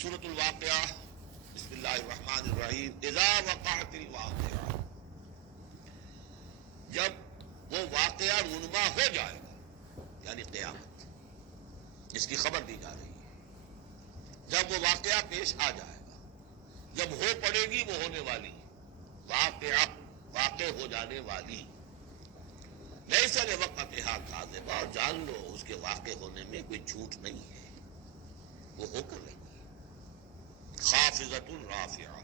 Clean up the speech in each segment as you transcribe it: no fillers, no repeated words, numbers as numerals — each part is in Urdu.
سورۃ الواقعہ، بسم اللہ الرحمن الرحیم۔ اذا وقعت الواقعہ، جب وہ واقعہ رونما ہو جائے گا، یعنی قیامت جس کی خبر دی جا رہی ہے، جب وہ واقعہ پیش آ جائے گا، جب ہو پڑے گی وہ ہونے والی واقعہ، واقع ہو جانے والی، لیس لوقتھا کاذبہ، اور جان لو اس کے واقع ہونے میں کوئی جھوٹ نہیں ہے، وہ ہو کر رہی ہے۔ خافضۃ رافعہ،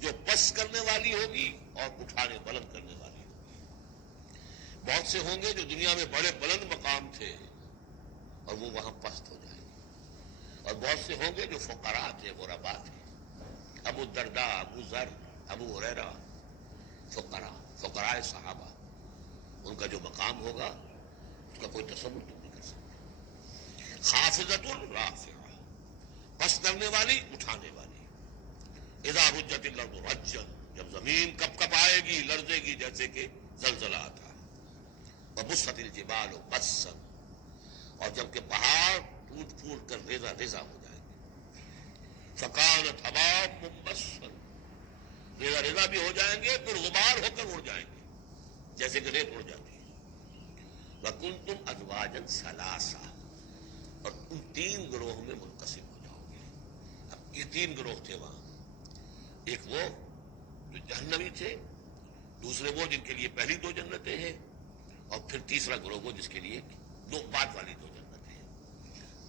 جو پس کرنے والی ہوگی اور اٹھانے بلند کرنے والی ہوگی۔ بہت سے ہوں گے جو دنیا میں بڑے بلند مقام تھے اور وہ وہاں پست ہو جائیں گے، اور بہت سے ہوں گے جو فقراء تھے، غرباء تھے، ابو الدرداء، ابو ذر، ابو ہریرہ، فقراء صحابہ، ان کا جو مقام ہوگا اس کا کوئی تصور تم نہیں کر سکتے۔ خافضۃ رافعہ، پس کرنے والی، اٹھانے والی۔ اذا رجت الارض رجا، جب زمین کپ کپ آئے گی، لرزے گی جیسے کہ زلزلہ آتا ہے۔ وبست الجبال بسا، اور جب کہ پہاڑ ٹوٹ پھوٹ کر ریزہ ریزہ ہو جائیں گے۔ فکانت حباء منبثا، ریزہ ریزہ بھی ہو جائیں گے، پھر غبار ہو کر اڑ جائیں گے جیسے کہ ریت اڑ جاتی ہے۔ وکنتم ازواجا ثلاثا، اور تم تین گروہ میں منقسم ہو جاؤ گے۔ اب یہ تین گروہ تھے وہاں، ایک وہ جو جہنمی تھے، دوسرے وہ جن کے لیے پہلی دو جنتیں ہیں، اور پھر تیسرا گروہ وہ جس کے لیے دو بعد والی دو جنتیں ہیں۔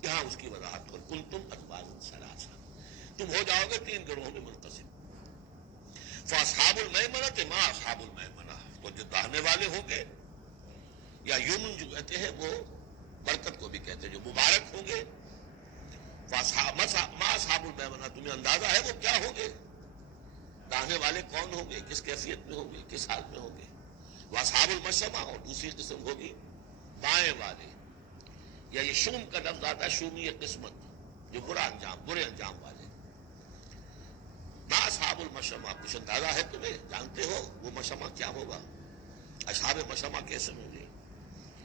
یہاں اس کی وضاحت کر، کنتم ازواجا ثلاثا، تم ہو جاؤ گے تین گروہوں میں منقسم۔ فاصحاب المیمنۃ ما اصحاب المیمنہ، تو جو داہنے والے ہوں گے، یا یمن جو کہتے ہیں وہ برکت کو بھی کہتے ہیں، جو مبارک ہوں گے۔ ما اصحاب المیمنہ، تمہیں اندازہ ہے وہ کیا ہوں گے؟ داہنے والے کون ہوں گے، کس کیفیت میں ہوں گے، کس حال میں ہوں گے؟ واصحاب المشأمہ، اور دوسری قسم ہوگی بائیں والے، یا یہ شوم کا لفظ آتا ہے، شومی قسمت، جو برا انجام، برے انجام والے۔ ما اصحاب المشأمہ، کچھ اندازہ ہے تمہیں، جانتے ہو وہ مشأمہ کیا ہوگا؟ اصحاب مشأمہ کیسے ہوں گے؟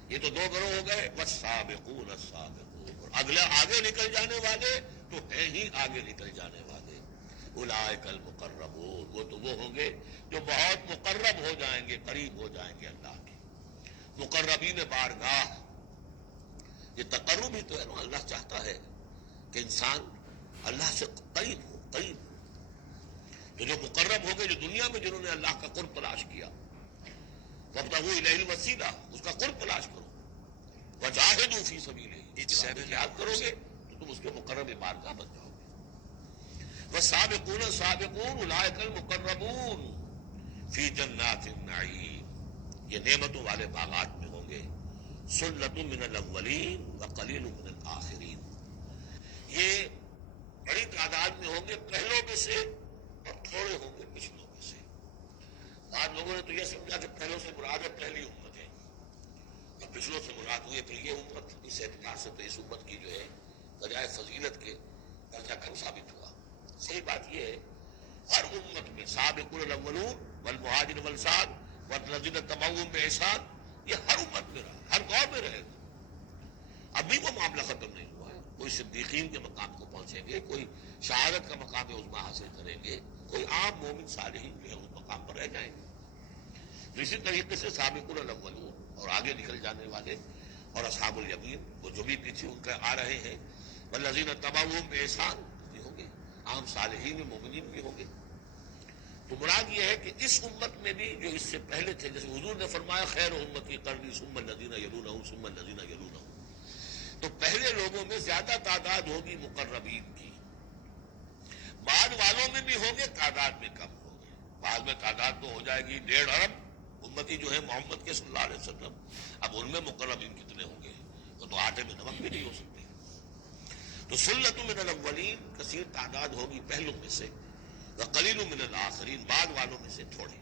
یہ تو دو گروہ ہو گئے، والسابقون السابقون، اور اگلے آگے نکل جانے والے تو ہیں ہی آگے نکل جانے والے۔ اولئک المقربون، وہ تو وہ ہوں گے جو بہت مقرب ہو جائیں گے، قریب ہو جائیں گے اللہ کے۔ مقربین بارگاہ، یہ تقرب ہی تو ہے نا، اللہ چاہتا ہے کہ انسان اللہ سے قریب ہو، قریب ہو۔ تو جو مقرب ہو گئے، جو دنیا میں جنہوں نے اللہ کا قرب تلاش کیا، وابتغوا الیہ الوسیلہ، اس کا قرب تلاش کرو، وجاہدوا فی سبیلہ، جہاد کرو گے تو تم اس کے مقرب بارگاہ بن جاؤ گے۔ والسابقون السابقون اولئک المقربون فی جنات النعیم، یہ نعمتوں والے باغات میں ہوں گے۔ سلۃ من الاولین وقلیل من الآخرین، یہ بڑی تعداد میں ہوں گے پہلوں میں سے، اور تھوڑے ہوں گے پچھلوں میں سے۔ بعض لوگوں نے تو یہ سمجھا کہ پہلوں سے مراد پہلی امت ہے، اور پچھلوں سے مراد ہوئی پھر یہ امت۔ اس اعتبار سے تو اس امت کی جو ہے بجائے فضیلت کے درجہ کم ثابت ہوا۔ صحیح بات یہ ہے، ہر امت میں سابقون الاولون والمہاجرون والانصار والذین اتبعوہم بإحسان، یہ ہر امت میں رہا، ہر دور میں رہے گا۔ ابھی وہ معاملہ ختم نہیں ہوا ہے، کوئی صدیقین کے مقام کو پہنچیں گے، کوئی شہادت کا مقام عظمیٰ حاصل کریں گے، کوئی عام مومن صالحین جو ہے اس مقام پر رہ جائیں گے۔ تو اسی طریقے سے سابقون الاولون، اور آگے نکل جانے والے، اور اصحاب الیمین، وہ جو بھی پیچھے ان کے آ رہے ہیں، والذین اتبعوہم بإحسان بھی ہوں گے، عام صالحین و مومنین بھی ہوں گے۔ تو مراد یہ ہے کہ اس امت میں بھی جو اس سے پہلے تھے، جیسے حضور نے فرمایا خیر امتی قرنی ثم الذین یلونہم ثم الذین یلونہم، تو پہلے لوگوں میں زیادہ تعداد ہوگی مقربین کی، بعد والوں میں بھی ہوں گے، تعداد میں کم ہوں گے۔ بعد میں تعداد تو ہو جائے گی 1.5 ارب امتی جو ہے محمد کے صلی اللہ علیہ وسلم، اب ان میں مقربین کتنے ہوں گے؟ وہ تو آٹے میں نمک بھی نہیں ہو سکتے۔ تو سلۃ من الاولین، کثیر تعداد ہوگی پہلوں میں سے، وقلیل من الآخرین، بعد والوں میں سے تھوڑے۔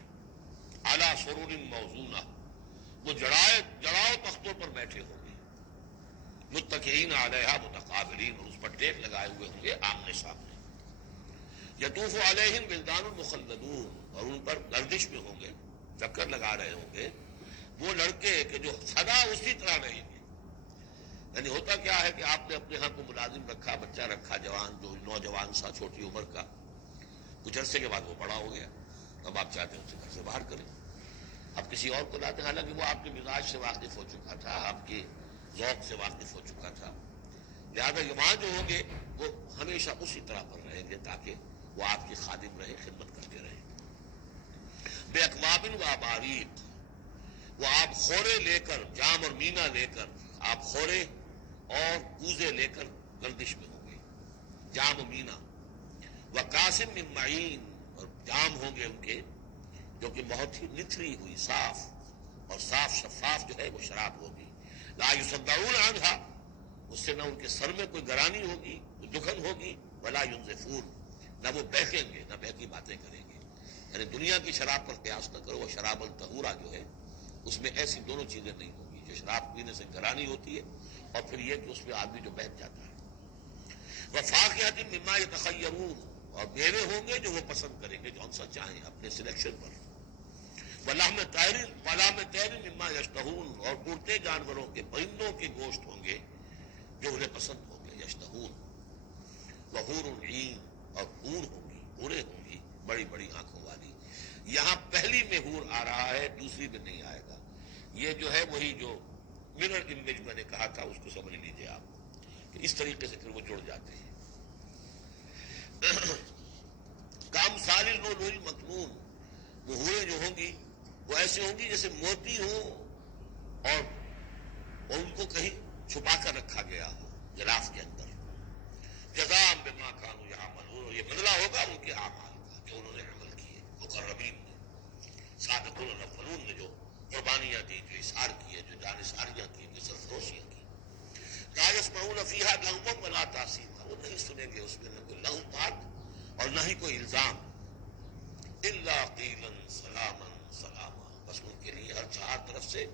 علی سرر موضونہ، وہ جڑاؤ تختوں پر بیٹھے ہوں گے، متکئین علیہا متقابلین، اور اس پر ٹیک لگائے ہوئے ہوں گے آمنے سامنے۔ یطوف علیہم ولدان مخلدون، اور ان پر گردش میں ہوں گے، چکر لگا رہے ہوں گے وہ لڑکے کہ جو سدا اسی طرح رہیں گے، یعنی ہوتا کیا ہے کہ آپ نے اپنے ہاں کو ملازم رکھا، بچہ رکھا، جوان جو نوجوان سا چھوٹی عمر کا، کچھ عرصے کے بعد وہ بڑا ہو گیا، اب آپ چاہتے ہیں اسے گھر سے باہر کریں، اب کسی اور کو لاتے ہیں، حالانکہ وہ آپ کے مزاج سے واقف ہو چکا تھا، آپ کے ذوق سے واقف ہو چکا تھا، لہٰذا وہاں جو ہوں گے وہ ہمیشہ اسی طرح پر رہیں گے تاکہ وہ آپ کی خادم رہے، خدمت کرتے رہیں۔ بے اکواب و اباریق، وہ آپ خورے لے کر، جام اور مینا لے کر، آپ خورے اور کوزے لے کر گردش میں ہوں گے، جام و مینا، وقاسم من معین، اور جام ہوں گے ان کے جو کہ بہت ہی نتھری ہوئی، صاف اور صاف شفاف جو ہے وہ شراب ہوگی، لا یصدعون عنہا، اس سے نہ ان کے سر میں کوئی گرانی ہوگی، کوئی دکھن ہوگی، ولا ینزفون، نہ وہ بہکیں گے، نہ بہکی باتیں کریں گے۔ یعنی دنیا کی شراب پر قیاس نہ کرو، وہ شراب الطہورہ جو ہے اس میں ایسی دونوں چیزیں نہیں ہوگی، جو شراب پینے سے گرانی ہوتی ہے اور پھر یہ کہ اس میں آدمی جو بہک جاتا ہے۔ وفاکہۃ مما یتخیرون، اور میوے ہوں گے جو وہ پسند کریں گے، جون سا چاہیں اپنے سلیکشن پر۔ ولحم طیر مما یشتہون، اور اڑتے جانوروں کے، پرندوں کے گوشت ہوں گے جو انہیں پسند ہوں گے، یشتہون۔ وحور عین، اور حور ہوں گی، حوریں ہوں گی بڑی بڑی آنکھوں والی۔ یہاں پہلی میں حور آ رہا ہے، دوسری میں نہیں آئے گا۔ یہ جو ہے وہی جو مرر امیج میں نے کہا تھا، اس کو سمجھ لیجیے آپ کہ اس طریقے سے پھر وہ جڑ جاتے ہیں۔ کامثال اللؤلؤ المکنون، وہ حوریں جو ہوں گی وہ ایسے ہوں گی جیسے موتی ہوں اور ان کو کہیں چھپا کر رکھا گیا ہو غلاف کے اندر۔ جزاء بما كانوا يعملون، یہ بدلہ ہوگا ان کے اعمال کا جو انہوں نے عمل کیے۔ مقربین نے، سابقون الاولون نے جو قربانیاں دی، جو اثار کیے، جو جانثاریاں کی، جو سرفروشیاں کی۔ لا يسمعون فيها لغوا ولا تأثیما، وہ نہیں سنیں گے اس میں نہ کوئی لغو بات اور نہ ہی کوئی الزام۔ الا قیلا سلاما سلاما، بس ان کے لیے ہر چار طرف سے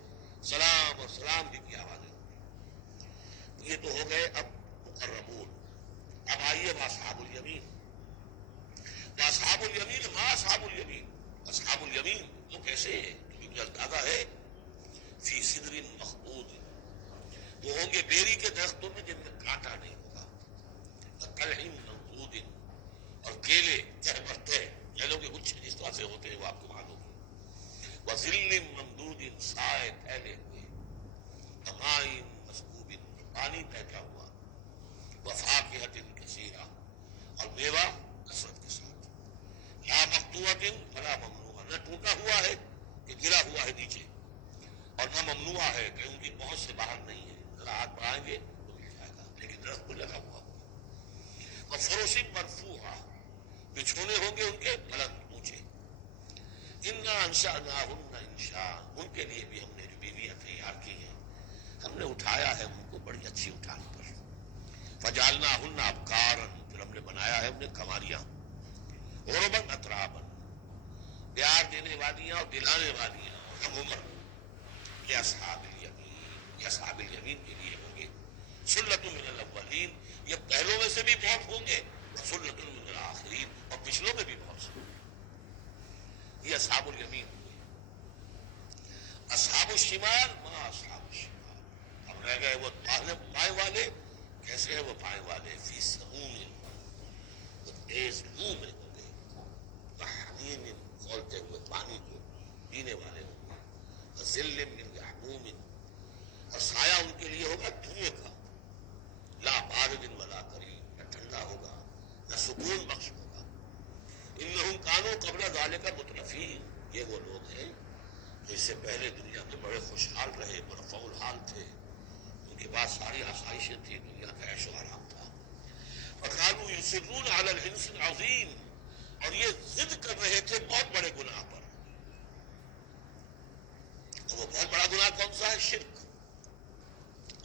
سلام اور سلام ہی کی آوازیں ہوگی۔ یہ تو ہو گئے اب مقربون۔ اب آئیے اصحاب الیمین۔ اصحاب الیمین، ما اصحاب الیمین، اصحاب الیمین وہ کیسے ہیں؟ کیونکہ اندازہ ہے فی سدر مخضود، وہ ہوں گے بیری کے درختوں میں جن میں کانٹا نہیں ہوگا، طلح منضود، اور کیلے تہ برتہ، کیلوں کے گچھے جس طرح سے ہوتے ہیں وہ آپ کو معلوم ہے، وظل ممدود، سائے پھیلے ہوئے، وماء مسکوب، پانی بہتا ہوا، وفاکہۃ کثیرہ، اور میوہ کثرت کے ساتھ، لا مقطوعۃ ولا ممنوعہ، نہ ٹوٹا ہوا ہے کہ گرا ہوا ہے نیچے، اور نہ ممنوع ہے کہ ان کی پہنچ سے باہر نہیں ہے، ذرا ہاتھ بڑھائیں گے تو مل جائے گا، لیکن درخت کو لگا ہوا ہوگا۔ وفرش مرفوعہ، بچھونے ہوں گے ان کے بلند اونچے۔ انا انشأناہن انشاء، ان کے لیے بھی ہم نے جو بیویاں تیار کی ہیں ہم نے اٹھایا ہے ان کو بڑی اچھی اٹھان پر۔ فجعلناہن ابکارا، پھر ہم نے بنایا ہے انہیں کنواریاں، عربا اترابا، پیار دینے والیاں اور دلانے والیاں، ہم عمر۔ اصحاب الیمین، یہ اصحاب الیمین کے لیے ہوں گے۔ سلۃ من الاولین، یہ پہلوں میں سے بھی بہت ہوں گے، سلۃ من الآخرین، اور پچھلوں میں بھی بہت سے، یہ اصحاب الیمین ہوں گے۔ اصحاب الشمال، ما اصحاب الشمال، اب رہ گئے وہ بائیں والے، کیسے ہیں وہ بائیں والے؟ فی سموم، وہ تیز لو میں ہوں گے، وحمیم، کھولتے ہوئے پانی کو پینے والے ہوں گے، وظل من یحموم، اور سایہ ان کے لیے ہوگا دھوئیں کا، لا بارد ولا کریم، نہ ٹھنڈا ہوگا نہ سکون بخش ہوگا۔ انہم کانوا قبل ذلک مترفین، یہ وہ لوگ ہیں جو اس سے پہلے دنیا میں بڑے خوشحال رہے، مرفوع الحال تھے، ان کے پاس ساری آسائشیں تھیں، دنیا کا عیش و آرام تھا۔ وکانوا یصرون علی الحنث العظیم، اور یہ ضد کر رہے تھے بہت بڑے گناہ پر، اور وہ بہت بڑا گناہ کون سا ہے؟ شرک۔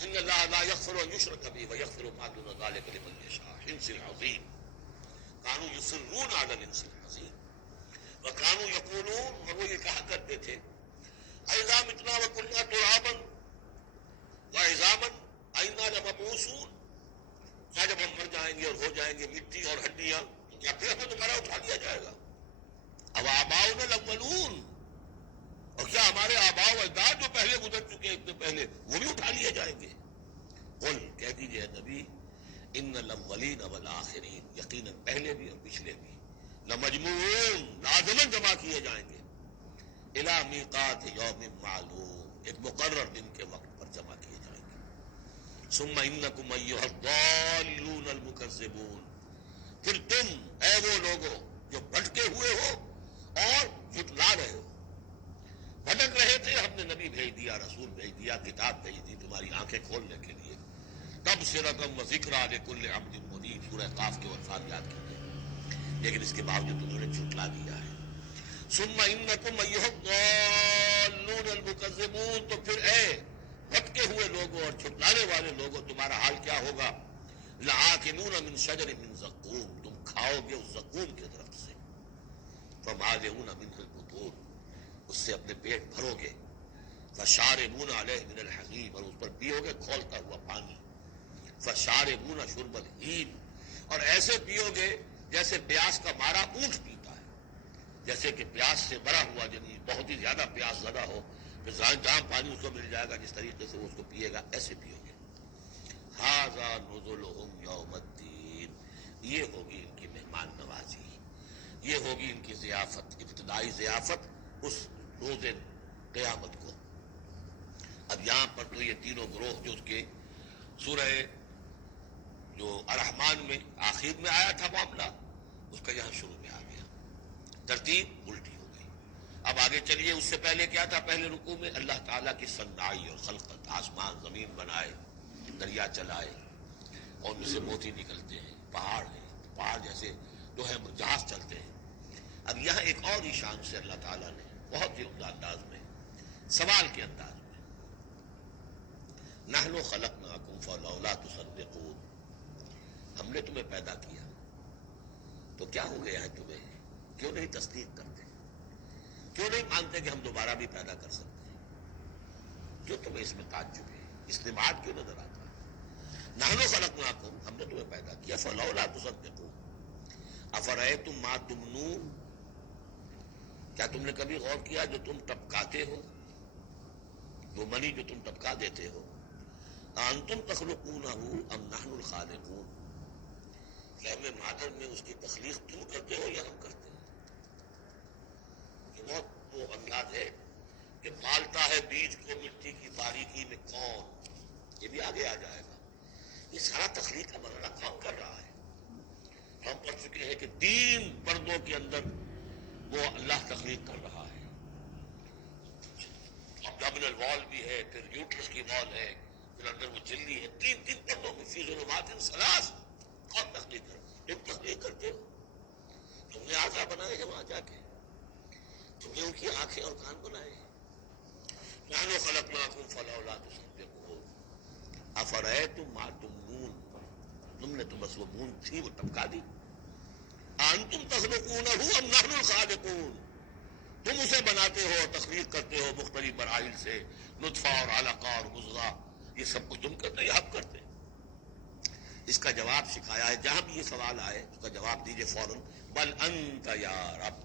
ان اللہ لا یغفر ان یشرک بہ ویغفر ما دون ذلک لمن یشاء، حنث العظیم، کانوا یصرون علی الحنث العظیم، وکانوا یقولون، اور وہ یہ کہا کرتے تھے، اذا متنا وکنا ترابا وعظاما انا لمبعوثون، کیا جب ہم مر جائیں گے اور ہو جائیں گے مٹی اور ہڈیاں تو کیا پھر ہمیں دوبارہ اٹھا لیا جائے گا؟ اب آباؤنا الاولون، اور کیا ہمارے آباء و اجداد جو پہلے گزر چکے اتنے پہلے وہ بھی اٹھا لیے جائیں گے؟ قل کہہ دیجئے نبی ان الاولین والآخرین یقیناً پہلے بھی اور پچھلے بھی لمجموعون لازماً جمع کیے جائیں گے الی میقات یوم معلوم ایک مقرر دن کے وقت پر جمع کیے جائیں گے ثم انکم ایھا الضالون المکذبون پھر تم اے وہ لوگو جو بھٹکے ہوئے ہو اور جھٹلا رہے ہو بھٹک رہے تھے ہم نے نبی بھیج دیا رسول بھیج دیا کتاب بھیج دی تمہاری آنکھیں کھولنے کے لیے تبصرۃ و ذکریٰ لکل عبد منیب سورہ قاف کے الفاظ یاد کیجیے لیکن اس کے باوجود انہوں نے جھٹلا دیا ہے ثم انکم ایھا الضالون المکذبون تو پھر اے بھٹکے ہوئے لوگوں اور جھٹلانے والے لوگوں تمہارا حال کیا ہوگا لآکلون من شجر من زقوم تم کھاؤ گے اس زقوم کے درخت سے فمالئون منہ البطون اس سے اپنے پیٹ بھرو گے فشاربون علیہ من الحمیم اور اس پر پیو گے کھولتا ہوا پانی فشاربون شرب الہیم اور ایسے پیو گے جیسے پیاس کا مارا اونٹ پیتا ہے جیسے کہ پیاس سے مرا ہوا یعنی بہت ہی زیادہ پیاس زدہ ہو پھر جہاں پانی اس کو مل جائے گا جس طریقے سے وہ اس کو پیے گا ایسے پیو گے ھذا نزلھم یوم الدین یہ ہوگی ان کی مہمان نوازی یہ ہوگی ان کی ضیافت ابتدائی ضیافت اس روز قیامت کو اب یہاں پر تو یہ تینوں گروہ جو اس کے سورہ جو الرحمن میں آخر میں آیا تھا معاملہ اس کا یہاں شروع میں آ گیا ترتیب الٹی ہو گئی اب آگے چلیے اس سے پہلے کیا تھا پہلے رکوع میں اللہ تعالیٰ کی صنعائی اور خلقت آسمان زمین بنائے دریا چلائے اور ان سے موتی نکلتے ہیں پہاڑ ہیں پہاڑ جیسے جو ہے جہاز چلتے ہیں اب یہاں ایک اور ہی شان سے اللہ تعالیٰ نے بہت ہی عمدہ انداز میں سوال کے انداز میں نحن خلقناکم فلولا تصدقون ہم نے تمہیں پیدا کیا تو کیا ہو گیا ہے تمہیں کیوں نہیں تصدیق کرتے کیوں نہیں مانتے کہ ہم دوبارہ بھی پیدا کر سکتے ہیں کیوں تمہیں اس میں تعجب ہے استبعاد کیوں نظر آتا ہے نحن خلقناکم ہم نے تمہیں پیدا کیا فلولا تصدقون افرأیتم ما تمنون کیا تم نے کبھی غور کیا جو تم ٹپکاتے ہو وہ منی جو تم ٹپکا دیتے ہو انتم تخلقونہ ام نحن الخالقون کیا میں مادر میں اس کی تخلیق تم کرتے ہو یا ہم کرتے ہیں یہ بہت وہ انداز ہے کہ پالتا ہے بیج کو مٹی کی باریکی میں کون یہ بھی آگے آ جائے گا یہ سارا تخلیق کا مرحلہ کام کر رہا ہے ہم پڑھ چکے ہیں کہ 3 پردوں کے اندر وہ اللہ تخلیق کر رہا ہے ابڈومینل وال بھی ہے پھر یوٹرس کی وال ہے پھر اندر وہ جلدی ہے 3 پردوں میں فی ظلمات ثلاث کون تخلیق کر تم تخلیق کرتے ہو تم نے اعضاء بنائے ہیں وہاں جا کے تم نے ان کی آنکھیں اور کان بنائے ہیں نحن خلقناکم فلولا تصدقون افرأیتم ما تمنون تم نے تو بس وہ بون تھی وہ ٹپکا دی انتم تخلقونہ ام نحن الخالقون تم اسے بناتے ہو تخلیق کرتے ہو مختلف مراحل سے نطفہ اور علقہ اور مضغہ یہ سب کچھ تم کرتے یا ہم کرتے اس کا جواب سکھایا ہے جہاں بھی یہ سوال آئے اس کا جواب دیجئے فوراً بل انت یا رب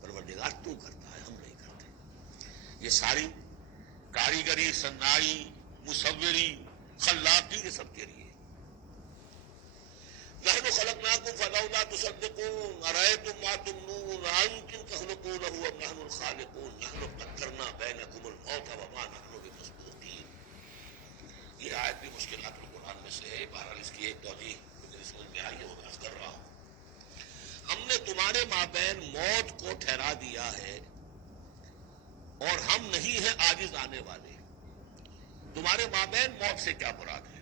پروردگار تو کرتا ہے ہم نہیں کرتے یہ ساری کاریگری صنائی مصوری خلاقی یہ سب تیری ہے نحن خلقناکم فلولا تصدقون ارأیتم ما تمنون انتم تخلقونہ ام نحن الخالقون نحن قدرنا بینکم الموت وما نحن بمسبوقین یہ آیت بھی مشکلات القرآن میں سے ہے بہرحال اس کی ایک توجیہ مجھے سمجھ میں آئی ہے وہ عرض کر رہا ہوں ہم نے تمہارے مابین موت کو ٹھہرا دیا ہے اور ہم نہیں ہیں عاجز آنے والے تمہارے مابین موت سے کیا مراد ہے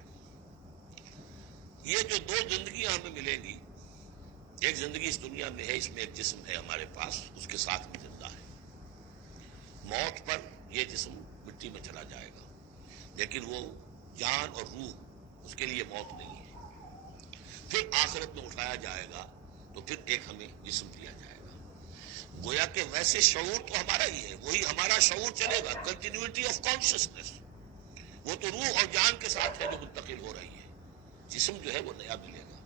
یہ جو 2 زندگیاں ہمیں ملیں گی ایک زندگی اس دنیا میں ہے اس میں ایک جسم ہے ہمارے پاس اس کے ساتھ میں زندہ ہے موت پر یہ جسم مٹی میں چلا جائے گا لیکن وہ جان اور روح اس کے لیے موت نہیں ہے پھر آخرت میں اٹھایا جائے گا تو پھر ایک ہمیں جسم دیا جائے گا گویا کہ ویسے شعور تو ہمارا ہی ہے وہی ہمارا شعور چلے گا کنٹینیوٹی آف کانشسنس وہ تو روح اور جان کے ساتھ ہے جو منتقل ہو رہی ہے جسم جو ہے وہ نیا ملے گا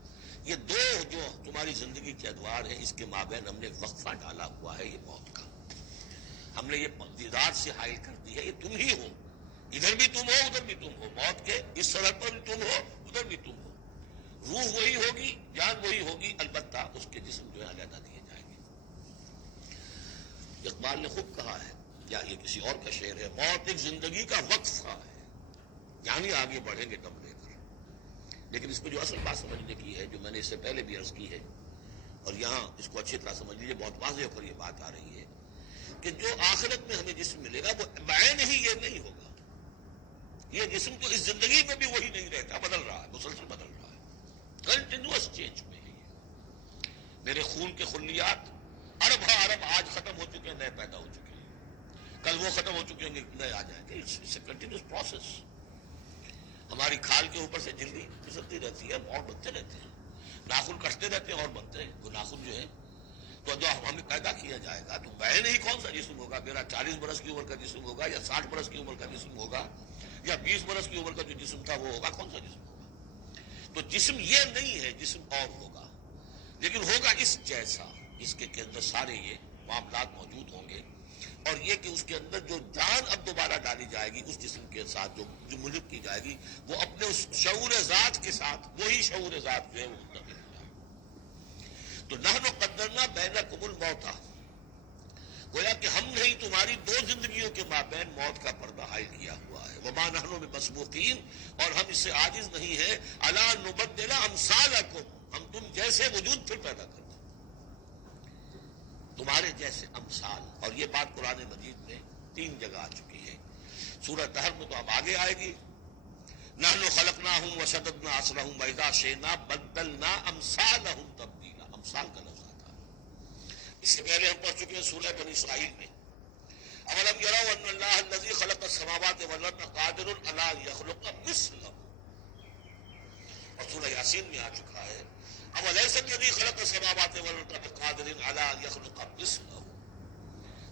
یہ 2 جو تمہاری زندگی کے ادوار ہیں اس کے مابین ہم نے وقفہ ڈالا ہوا ہے یہ موت کا ہم نے یہ دیدار سے حائل کر دی ہے یہ تم ہی ہو ادھر بھی تم ہو ادھر بھی تم ہو، موت کے اس سرحد پر بھی تم ہو ادھر بھی تم ہو، روح وہی ہوگی، جان وہی ہوگی، البتہ اس کے جسم جو ہے علیحدہ دیے جائیں گے۔ اقبال نے خوب کہا ہے، یا یہ کسی اور کا شعر ہے، موت ایک زندگی کا وقفہ ہے، یعنی آگے بڑھیں گے دم لے کر۔ لیکن اس میں جو اصل بات سمجھنے کی ہے، جو میں نے اس سے پہلے بھی عرض کی ہے، اور یہاں اس کو اچھی طرح سمجھ لیجیے، بہت واضح ہو کر یہ بات آ رہی ہے کہ جو آخرت میں ہمیں جسم ملے گا وہ بعین ہی یہ نہیں ہوگا۔ یہ جسم تو اس زندگی میں بھی وہی نہیں رہتا، بدل رہا ہے، مسلسل بدل رہا ہے، کنٹینیوس چینج میں ہے یہ۔ میرے خون کے خلیات ارب ہا ارب آج ختم ہو چکے ہیں، نئے پیدا ہو چکے ہیں، کل وہ ختم ہو چکے ہیں، نئے آ جائیں گے۔ It's a continuous process. ہماری کھال کے اوپر سے جلدی پھسلتی رہتی ہے، اور بنتے رہتے ہیں، ناخن کٹتے رہتے ہیں اور بنتے ہیں، وہ ناخن جو ہے تو جو ہمیں پیدا کیا جائے گا تو بعین ہی کون سا جسم ہوگا؟ میرا 40 برس کی عمر کا جسم ہوگا، یا 60 برس کی عمر کا جسم ہوگا، یا 20 برس کی عمر کا جو جسم تھا وہ ہوگا؟ کون سا جسم ہوگا؟ تو جسم یہ نہیں ہے، جسم اور ہوگا، لیکن ہوگا اس جیسا، اس کے اندر سارے یہ معاملات موجود ہوں گے، اور یہ کہ اس کے اندر جو جان اب دوبارہ ڈالی جائے گی اس جسم کے ساتھ، جو منحق کی جائے گی، وہ اپنے اس شعور ذات کے ساتھ، وہی شعور ذات جو ہے وہ منتقل ہو جائے گی۔ تو نحن قدرنا بینکم الموت، گویا کہ ہم نے تمہاری دو زندگیوں کے مابین موت کا پردہ حائل کیا ہوا ہے۔ وما نحن بمسبوقین، اور ہم اس سے عاجز نہیں ہے، الا نبدل امثالکم، ہم تم جیسے وجود پھر پیدا کرتے تمہارے جیسے امثال۔ اور یہ بات قرآن مجید میں 3 جگہ آ چکی ہے، سورہ دہر میں تو اب آگے آئے گی، نحن خلقناہم وشددنا اسرہم واذا شئنا بدلنا امثالہم تبدیلا، امثال کا لفظ آتا ہے۔ اس سے پہلے ہم پڑھ چکے ہیں سورہ بنی اسرائیل میں، اولم یروا ان اللہ الذی خلق السماوات والارض قادر علی ان یخلق مثلہم، اور سورہ یاسین میں آ چکا ہے، اولیس الذی خلق السماوات والارض بقادر علی ان یخلق مثلہم۔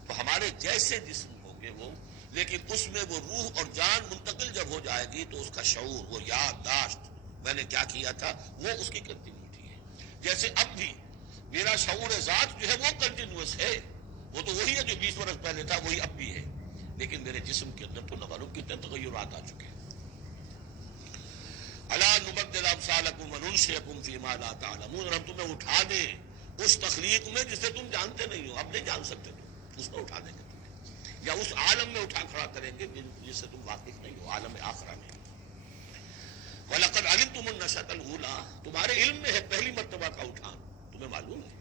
تو ہمارے جیسے جسم ہوں گے وہ، لیکن اس میں وہ روح اور جان منتقل جب ہو جائے گی تو اس کا شعور، وہ یادداشت، میں نے کیا کیا تھا، وہ اس کی کنٹینیوٹی ہے۔ جیسے اب بھی میرا شعور ذات جو ہے وہ کنٹینیوس ہے، وہ تو وہی ہے جو 20 برس پہلے تھا، وہی اب بھی ہے، لیکن میرے جسم کے اندر تو نہ معلوم کتنے تغیرات آ چکے ہیں۔ الا نبدل امثالکم وننشئکم فیما لا تعلمون، ہم تمہیں اٹھا دیں اس تخلیق میں جسے تم جانتے نہیں ہو، اب نہیں جان سکتے تم، اس میں اٹھا دیں گے تمہیں، یا اس عالم میں اٹھا کھڑا کریں گے جس سے تم واقف نہیں ہو، عالم آخرہ میں۔ وَلَقَدْ عَلِمْتُمُ النَّشْأَةَ الْأُولَىٰ، تمہارے علم میں ہے پہلی مرتبہ کا اٹھان، تمہیں معلوم ہے،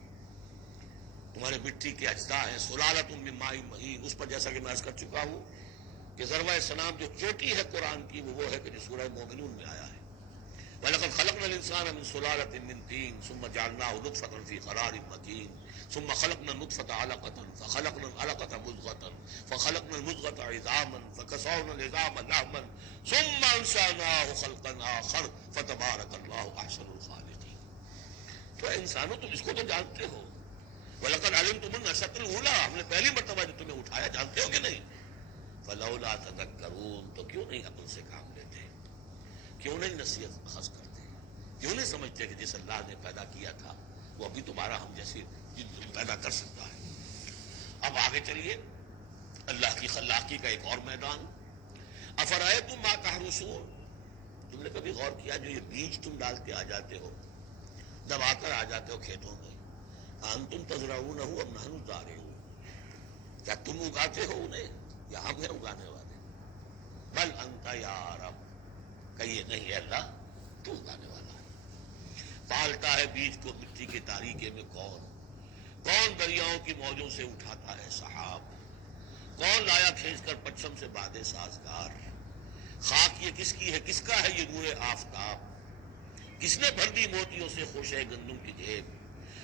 تمہارے مٹی کے اجزاء ہیں، سلالۃ من ماء مہین، اس پر جیسا کہ میں عرض کر چکا ہوں کہ ضربہ سلام جو چوٹی ہے قرآن کی وہ ہے کہ جو سورہ مومنون میں آیا ہے، وَلَقَدْ خَلَقْنَا الْإِنسَانَ مِنْ سُلَالَةٍ مِنْ طِينٍ ثُمَّ جَعَلْنَاهُ نُطْفَةً فِي قَرَارٍ مَكِينٍ ثُمَّ خَلَقْنَا النُّطْفَةَ عَلَقَةً فَخَلَقْنَا الْعَلَقَةَ مُضْغَةً فَخَلَقْنَا الْمُضْغَةَ عِظَامًا فَكَسَوْنَا الْعِظَامَ لَحْمًا ثُمَّ أَنشَأْنَاهُ خَلْقًا آخَرَ فَتَبَارَكَ اللَّهُ أَحْسَنُ الْخَالِقِينَ۔ تو انسانوں تم اس کو تو جانتے ہو، وَلَقَدْ عَلِمْتُمُ النَّشْأَةَ الْأُولَىٰ، ہم نے پہلی مرتبہ جو تمہیں اٹھایا جانتے ہو کہ نہیں؟ فَلَوْلَا تَذَكَّرُونَ، تو کیوں نہیں عقل سے کام لیتے، کیوں نہیں نصیحت اخذ کرتے، کیوں نہیں سمجھتے کہ جس اللہ نے پیدا کیا تھا وہ ابھی تمہارا ہم جیسے پیدا کر سکتا ہے۔ اب آگے چلیے، اللہ کی خلاقی کا ایک اور میدان، افرأیتم ما تحرثون، تم نے کبھی غور کیا جو یہ بیج تم ڈالتے آ جاتے ہو، دبا کر آ جاتے ہو کھیتوں میں، انتم تزرعونہ ام نحن الزارعون، کیا تم اگاتے ہو انہیں یا ہم ہیں اگانے والے؟ بل انت یا رب، کہیے نہیں ہے اللہ، تو اگانے والا ہے۔ پالتا ہے بیج کو مٹی کے تاریکے میں کون دریاؤں کی موجوں سے اٹھاتا ہے سحاب، کون لایا کھینچ کر پچھم سے بادے سازگار، خاک یہ کس کی ہے، کس کا ہے یہ نور آفتاب، کس نے بھر دی موتیوں سے خوشے گندم کی جیب،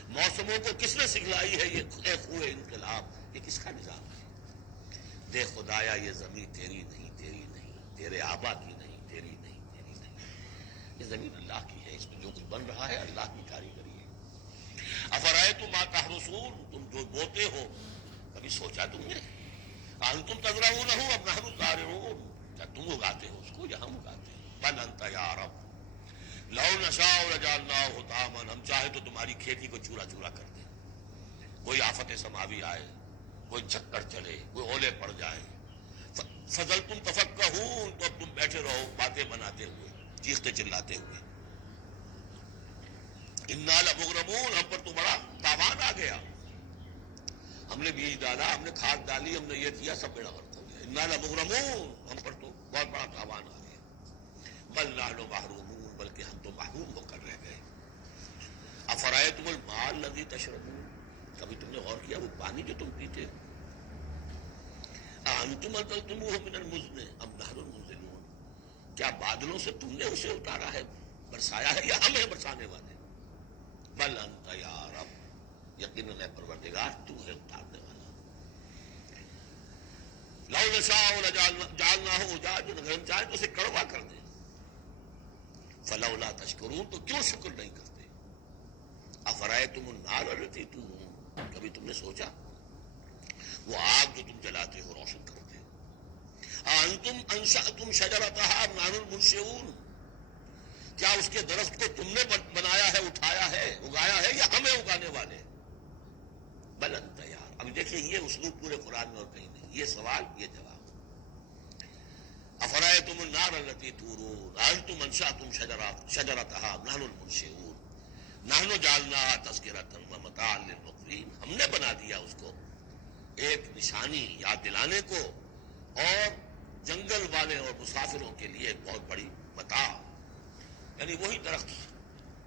موسموں کو کس نے سکھلائی ہے یہ خوئے انقلاب، یہ کس کا نظام ہے؟ دے خدایا یہ زمین تیری نہیں، تیری نہیں، تیرے آبا کی نہیں، تیری نہیں، تیری نہیں، یہ زمین اللہ کی ہے، اس میں جو کچھ بن رہا ہے اللہ کی کاریگری ہے۔ افرأیتم ما تحرثون، تم جو بوتے ہو کبھی سوچا تم نے؟ انتم تزرعونہ ام نحن الزارعون، کیا تم اگاتے ہو اس کو یا ہم اگاتے ہیں؟ بل انت یا رب لو نشاء لجعلناہ حطاما، ہم چاہے تو تمہاری کھیتی کو چورا چورا کر دیں، کوئی آفت سماوی آئے، کوئی چکر چلے، کوئی اولے پڑ جائیں، فظلتم تفکہون، تو اب تم بیٹھے رہو باتیں بناتے ہوئے، چیختے چلاتے ہوئے. انا لمغرمون، ہم پر تو بڑا تاوان آ گیا، ہم نے بیج ڈالا، ہم نے کھاد ڈالی، ہم نے یہ کیا، سب بیڑا غرق ہو گیا. انا لمغرمون، ہم پر تو بہت بڑا تاوان آ گیا. بل نحن محرومون، بلکہ ہم تو محروم ہو کر رہ گئے. افرأیتم الماء الذی تشربون، کبھی تم نے غور کیا وہ پانی جو تم پیتے ہو، اانتم انزلتموہ من المزن ام نحن المنزلون، کیا بادلوں سے تم نے اسے اتارا ہے، برسایا ہے، یا ہم ہیں برسانے والے. بل انت یا رب، یقیناً اے پروردگار تو ہے اتارنے والا. لو نشاء لجعلناہ اجاجا، اگر ہم چاہیں تو اسے کڑوا کر دیں. فلولا تشکرون، تو کیوں شکر نہیں کرتے. افرأیتم النار التی تورون، کبھی تم نے سوچا وہ آگ جو تم جلاتے ہو، روشن کرتے ہو، انتم انشأتم شجرتها ام نحن المنشئون، کیا اس کے درخت کو تم نے بنایا ہے، اٹھایا ہے، اگایا ہے، یا ہمیں اگانے والے. بل انت یار، اب دیکھیں یہ اسلوب پورے قرآن میں اور کہیں نہیں، یہ سوال یہ جواب. افرأیتم النار التی تورون انتم انشأتم شجرتها ام نحن المنشئون نحن جعلناها تذکرۃ ومتاعا للمقوین، ہم نے بنا دیا اس کو ایک نشانی یاد دلانے کو، اور جنگل والے اور مسافروں کے لیے ایک بہت بڑی متاع. یعنی وہی درخت،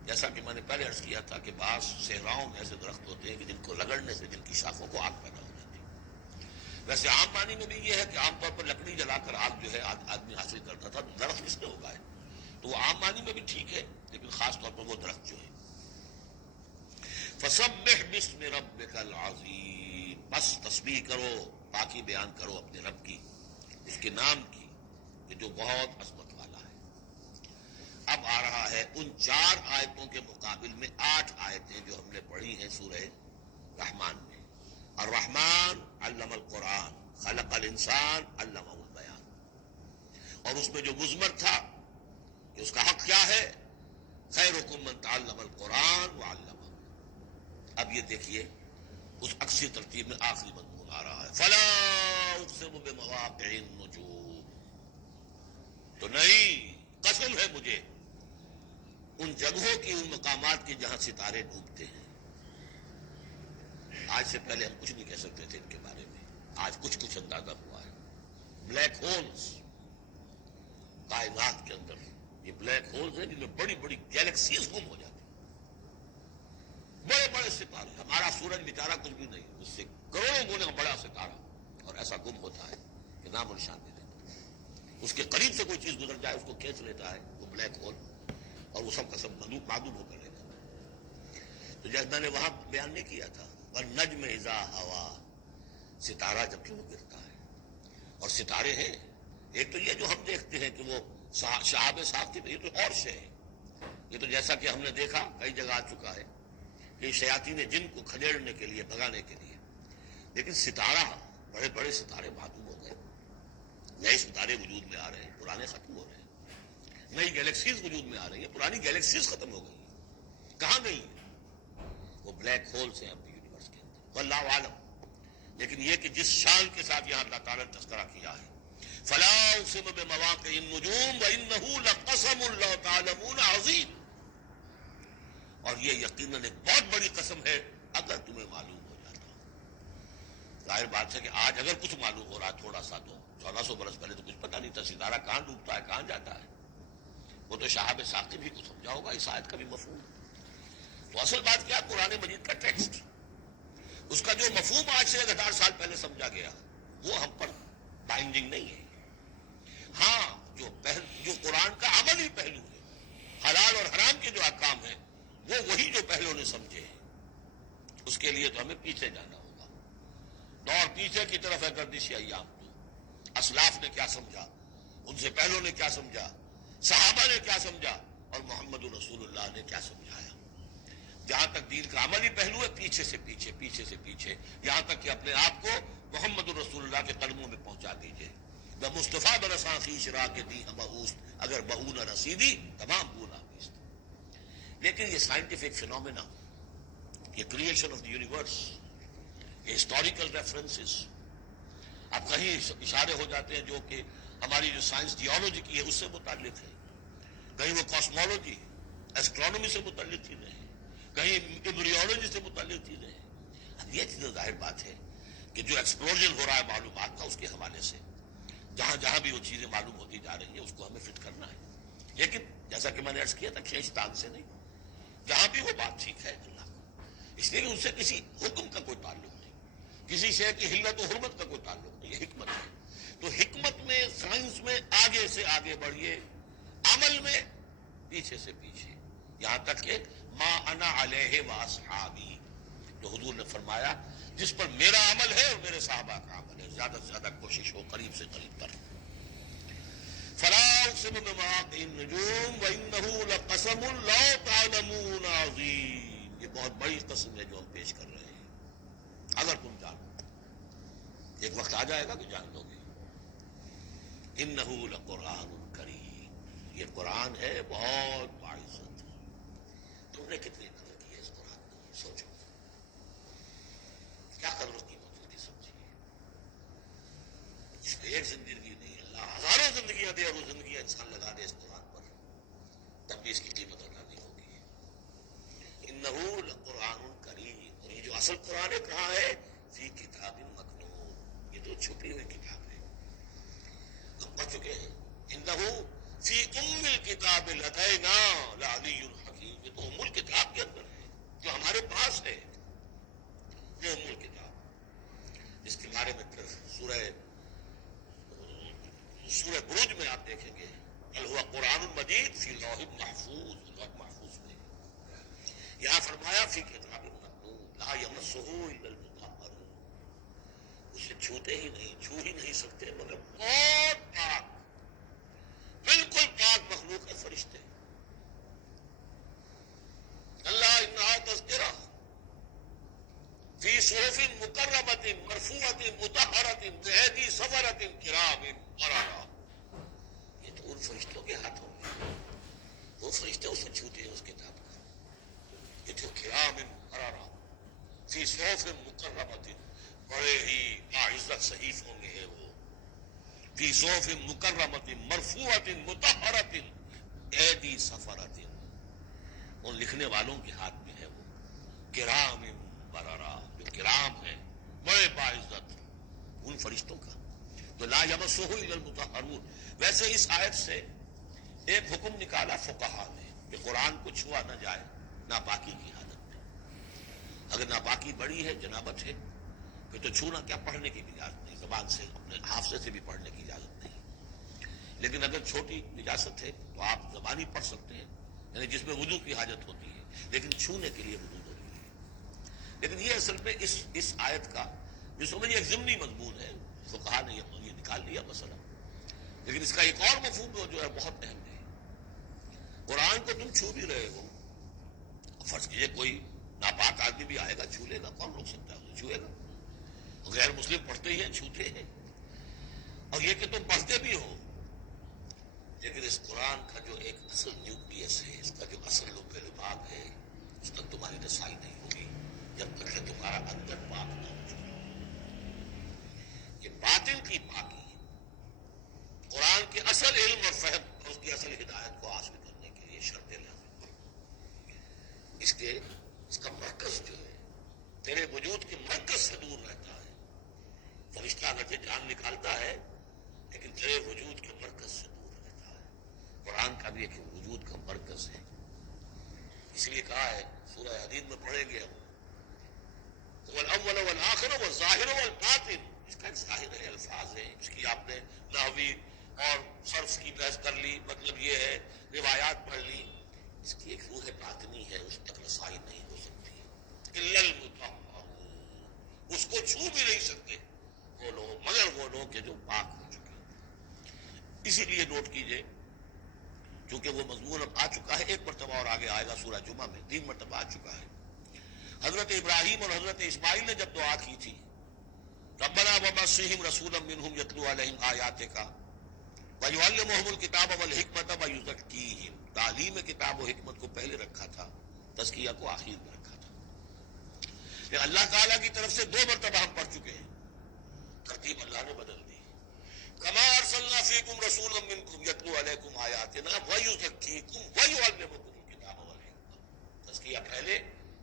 جیسا کہ میں نے پہلے عرض کیا تھا کہ بعض صحراؤں میں ایسے درخت ہوتے ہیں کہ جن کو رگڑنے سے جن کی شاخوں کو آگ پیدا ہو جاتی ہے. ویسے عام معنی میں بھی یہ ہے کہ عام طور پر لکڑی جلا کر آگ جو ہے آدمی حاصل کرتا تھا، درخت اس نے اگائے، تو وہ عام معنی میں بھی ٹھیک ہے، لیکن خاص طور پر وہ درخت جو ہے. فسبح باسم ربک العظیم، بس تسبیح کرو، پاکی بیان کرو اپنے رب کی، اس کے نام کی کہ جو بہت عظمت والا ہے. اب آ رہا ہے ان 4 آیتوں کے مقابل میں 8 آیتیں جو ہم نے پڑھی ہیں سورہ رحمان میں. الرحمن علم القرآن، خلق الانسان علمہ البیان، اور اس میں جو مضمر تھا کہ اس کا حق کیا ہے، خیرکم من تعلم القرآن وعلمہ. اب یہ دیکھیے اس اکثر ترتیب میں آخری مضمون آ رہا ہے، فلا اقسم بمواقع النجوم، تو نہیں، قسم ہے مجھے ان جگہوں کی، ان مقامات کی جہاں ستارے ڈوبتے ہیں. آج سے پہلے ہم کچھ نہیں کہہ سکتے تھے ان کے بارے میں، آج کچھ اندازہ ہوا ہے. بلیک ہولز کائنات کے اندر، یہ بلیک ہولز ہیں جن میں بڑی بڑی گیلیکسیز گم ہو جاتی ہیں، بڑے بڑے ستارے. ہمارا سورج بیچارہ کچھ بھی نہیں، اس سے کروڑوں گنا بڑا ستارہ، اور ایسا گم ہوتا ہے کہ نام و نشان نہیں رہتا. اس کے قریب سے کوئی چیز گزر جائے اس کو کھینچ لیتا ہے وہ بلیک ہول، اور وہ سب کا سب معدوم ہو کر رہ جاتا ہے. تو جیسے میں نے وہاں بیان نہیں کیا تھا، والنجم اذا ہوا، ستارہ جب کہ وہ گرتا ہے. اور ستارے ہیں، ایک تو یہ جو ہم دیکھتے ہیں کہ وہ شہاب ساختی پہ، یہ تو اور شے ہے. یہ تو جیسا کہ ہم نے دیکھا کئی جگہ آ چکا ہے کہ شیاطین جن کو کھدیڑنے کے لیے، بھگانے کے لیے. لیکن ستارہ، بڑے بڑے ستارے معدوم ہو گئے، نئے ستارے وجود میں آ رہے ہیں، پرانے ختم ہو رہے ہیں، نئی گیلیکسیز وجود میں آ رہی ہیں، پرانی گیلیکسیز ختم ہو گئی ہیں. کہاں گئی ہیں؟ وہ بلیک ہولز ہیں اپنے یونیورس کے اندر، واللہ عالم. لیکن یہ کہ جس شان کے ساتھ یہاں اللہ تعالیٰ نے تذکرہ کیا ہے، فلا اقسم بمواقع النجوم وانہ لقسم لو تعلمون عظیم، اور یہ یقیناً ایک بہت بڑی قسم ہے اگر تمہیں معلوم ہو جاتا. ظاہر بات ہے کہ آج اگر کچھ معلوم ہو رہا ہے تھوڑا سا، تو 1400 برس پہلے تو کچھ پتہ نہیں تھا ستارہ کہاں ڈوبتا ہے، کہاں جاتا ہے. وہ تو شہاب ثاقب بھی کو سمجھا ہوگا اس آیت کا بھی مفہوم. تو اصل بات کیا، قرآن مجید کا ٹیکسٹ، اس کا جو مفہوم آج سے 1000 سال پہلے سمجھا گیا وہ ہم پر بائنڈنگ نہیں ہے. ہاں جو قرآن کا عملی پہلو ہے، حلال اور حرام کے جو احکام ہیں، وہ وہی جو پہلو نے سمجھے ہیں، اس کے لیے تو ہمیں پیچھے جانا ہوگا. دور پیچھے کی طرف ہے، گردش ایام تو اسلاف نے کیا سمجھا، ان سے پہلوں نے کیا سمجھا، صحابہ نے کیا سمجھا، اور محمد رسول اللہ نے کیا سمجھایا. جہاں تک دین کا عملی پہلو ہے، پیچھے سے پیچھے، پیچھے سے پیچھے، یہاں تک کہ اپنے آپ کو محمد رسول اللہ کے قدموں میں پہنچا دیجئے. دا مصطفیٰ برساں خیش را کے دی ہمہوست، اگر بہو نہ رسیدی تمام بونا بیست. لیکن یہ سائنٹیفک فینومینا، یہ کریشن آف دی یونیورس، یہ ہسٹوریکل ریفرنسز، اب کہیں اشارے ہو جاتے ہیں جو کہ ہماری جو سائنس جیولوجی کی ہے اس سے متعلق ہے، کہیں وہ کاسمولوجی ایسٹرونومی سے متعلق چیزیں ہیں، کہیں ایمبریولوجی سے متعلق چیزیں ہیں۔ اب یہ چیز ظاہر بات ہے کہ جو ایکسپلوژن ہو رہا ہے معلومات کا، اس کے حوالے سے جہاں جہاں بھی وہ چیزیں معلوم ہوتی جا رہی ہیں اس کو ہمیں فٹ کرنا ہے، لیکن جیسا کہ میں نے عرض کیا تھا کھینچتان سے نہیں، جہاں بھی وہ بات ٹھیک ہے اللہ کو، اس لیے کہ ان سے کسی حکم کا کوئی تعلق نہیں، کسی شے کی حلت و حرمت کا کوئی تعلق نہیں، یہ حکمت ہے۔ تو حکمت میں، سائنس میں آگے سے آگے بڑھیے، عمل میں پیچھے سے پیچھے، یہاں تک کہ ما انا علیہ واصحابی، جو حضور نے فرمایا جس پر میرا عمل ہے اور میرے صحابہ کا عمل ہے، زیادہ سے زیادہ کوشش ہو قریب سے قریب تر۔ فلا اقسم بمواقع النجوم وانه لقسم لو تعلمون عظیم، یہ بہت بڑی قسم ہے جو ہم پیش کر رہے ہیں، اگر تم جانو، ایک وقت آ جائے گا کہ جان لو گے۔ انہ لقرآن کریم، یہ قرآن ہے بہت باعزت، تم نے کتنی قدر کی ہے اس قرآن کی، سوچو کیا قدر و قیمت ہوتی، سمجھیے اس میں ایک زندگی نہیں، اللہ ہزاروں زندگیاں دے اور وہ زندگیاں انسان لگا دے اس قرآن پر، تب بھی اس کی قیمت ادا نہیں ہوگی۔ انہ لقرآن کریم، اور یہ جو اصل قرآن ہے کہاں ہے؟ فی کتاب مکنون، یہ تو چھپی ہوئی کتاب ہے، ہم پڑھ چکے ہیں۔ انہ فی ام الکتاب لدینا لعلی الحکیم، یہ تو ام الکتاب کے اندر ہے جو ہمارے پاس ہے، وہ ام الکتاب، اس کے بارے میں پھر سورہ بروج میں آپ دیکھیں گے بل ہوا قرآن مجید فی لوح محفوظ، لوح محفوظ میں، یہاں فرمایا فی کتاب مکنون لا یمسہ الا المطہرون، اسے چھوتے ہی نہیں، چھو ہی نہیں سکتے مگر بہت پاک، بالکل پاک مخلوق ہے، فرشتے۔ اللہ انہا تذکرہ فی صحف مکرمۃ مرفوعۃ مطہرۃ بایدی سفرۃ کرام بررہ، یہ تو ان فرشتوں کے ہاتھوں میں، وہ فرشتے اسے چھوتے ہیں اس کتاب کو، یہ تو کرام بررہ فی صحف مکرمۃ، بڑے ہی باعزت صحیفوں میں ہے وہ، فی صحف مکرمۃ مرفوعۃ مطہرۃ بایدی سفرۃ، ان لکھنے والوں کے ہاتھ میں ہے وہ، کرام بررہ، جو کرام ہے بڑے باعزت، ان فرشتوں کا، تو لا یمسہ الا المطہرون۔ ویسے اس آیت سے ایک حکم نکالا فقہا نے کہ قرآن کو چھوا نہ جائے ناپاکی کی حالت میں، اگر ناپاکی بڑی ہے، جنابت ہے، پھر تو چھونا کیا، پڑھنے کی بھی اجازت نہیں، زبان سے اپنے حافظے سے بھی پڑھنے کی اجازت نہیں، لیکن اگر چھوٹی اجازت ہے تو آپ زبانی پڑھ سکتے ہیں، یعنی جس میں وضو کی حاجت ہوتی ہے، لیکن چھونے کے لیے وضو ضروری ہے۔ لیکن یہ اصل میں اس آیت کا جو سمجھ ایک ضمنی مضمون ہے، فقہا نے یہ نکال لیا مسئلہ، لیکن اس کا ایک اور مفہوم جو ہے بہت اہم ہے۔ قرآن کو تم چھو بھی رہے ہو، فرض کیجئے کوئی ناپاک آدمی بھی آئے گا چھو لے گا، کون روک سکتا ہے اسے، چھوئے گا، غیر مسلم پڑھتے ہی ہیں، چھوتے ہیں، اور یہ کہ تم پڑھتے بھی ہو، لیکن اس قرآن کا جو ایک اصل نیوکلیس ہے، اس کا جو اصل لب لباب ہے، اس تک تمہاری رسائی نہیں ہوگی جب تک کہ تمہارا اندر پاک نہ ہو جائے۔ یہ باطن کی پاکی قرآن کے اصل علم اور فہم اور اس کی اصل ہدایت کو حاصل کرنے کے لیے شرط لازم ہے۔ اس کے اس کا مرکز جو ہے تیرے وجود کے مرکز سے دور رہتا ہے، فرشتہ اگرچہ جان نکالتا ہے لیکن تیرے وجود کے مرکز سے دور رہتا ہے۔ قرآن کا بھی ایک وجود کا مرکز ہے، اس لیے کہا ہے سورہ حدید میں پڑھیں گے ہم، والاول والآخر والظاہر والباطن، اس کا ایک ظاہر ہے، الفاظ ہیں، اس کی آپ نے نحوی اور صرف کی بحث کر لی، مطلب یہ ہے، روایات پڑھ لی، اس کی ایک روح باطنی ہے، اس تک رسائی نہیں ہو سکتی، الا المطہرون، اس کو چھو بھی نہیں سکتے وہ لوگ مگر وہ لوگ جو پاک ہو چکے ہیں۔ اسی لیے نوٹ کیجئے، چونکہ وہ مضمون اب آ چکا ہے، ایک مرتبہ اور آگے آئے گا سورہ جمعہ میں، 3 مرتبہ آ چکا ہے۔ حضرت ابراہیم اور حضرت اسماعیل نے جب دعا کی تھی ربنا وبعث رسولا منہم یتلو علیہم آیاتک ویعلمہم الکتاب والحکمۃ ویزکیہم، تعلیم کتاب و حکمت کو پہلے رکھا تھا، تزکیہ کو آخر میں رکھا تھا۔ کہ اللہ تعالیٰ کی طرف سے 2 مرتبہ ہم پڑھ چکے ہیں، ترتیب اللہ نے بدل دی. کما ارسلنا فیکم رسولا منکم یتلو علیکم آیاتنا ویزکیکم ویعلمکم الکتاب والحکمہ. تزکیہ پہلے،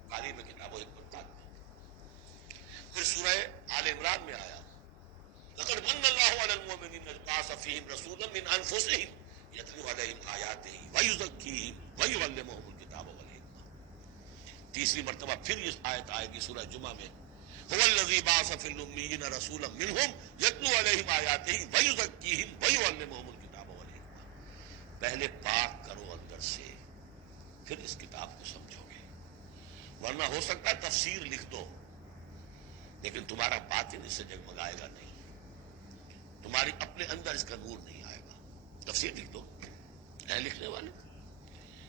تعلیم کتاب و حکمت بعد میں. پھر سورہ آل عمران میں آیا لقد من اللہ علی المؤمنین اذ بعث فیہم رسولا من انفسہم یتلو علیہم آیاتہ ویزکیہم ویعلمہم الکتاب والحکمہ. تیسری مرتبہ پھر یہ آیت آئے گی سورہ جمعہ میں هو الذی بعث فی الامیین رسولا منہم یتلو علیہم آیاتہ ویزکیہم ویعلمہم الکتاب والحکمہ. پہلے پاک کرو اندر سے، پھر اس کتاب کو سمجھو گے. ورنہ ہو سکتا ہے تفسیر لکھ دو لیکن تمہارا باطن اس سے جگمگائے گا نہیں، تمہاری اپنے اندر اس کا نور نہیں آئے گا. تفسیر لکھ دو، ہے لکھنے والے،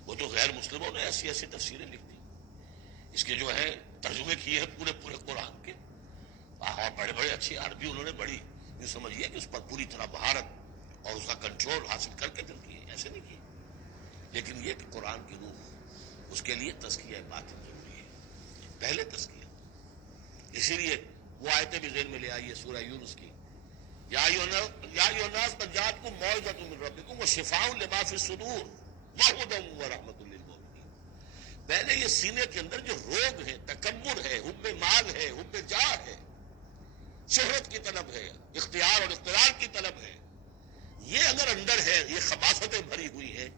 وہ تو غیر مسلموں نے ایسی ایسی تفسیریں لکھ دی. اس کے جو ہے ترجمے کیے ہیں پورے پورے قرآن کے، اور بڑے بڑے اچھی عربی انہوں نے بڑی یوں سمجھیے کہ اس پر پوری طرح مہارت اور اس کا کنٹرول حاصل کر کے پھر کیے، ایسے نہیں کیے. لیکن یہ کہ قرآن کی روح، اس کے لیے تزکیہ باطن ضروری ہے، پہلے تزکیہ. اسی لیے وہ آیتیں بھی ذہن میں لے آئیے سورہ یونس کی، یا ایھا الناس قد جاءتکم موعظۃ من ربکم وشفاء لما فی الصدور وہدی ورحمۃ للمؤمنین. پہلے یہ سینے کے اندر جو روگ ہے، تکبر ہے، حب مال ہے، حب جاہ ہے، شہرت کی طلب ہے، اختیار اور اقتدار کی طلب ہے، یہ اگر اندر ہے، یہ خباثتیں بھری ہوئی ہیں،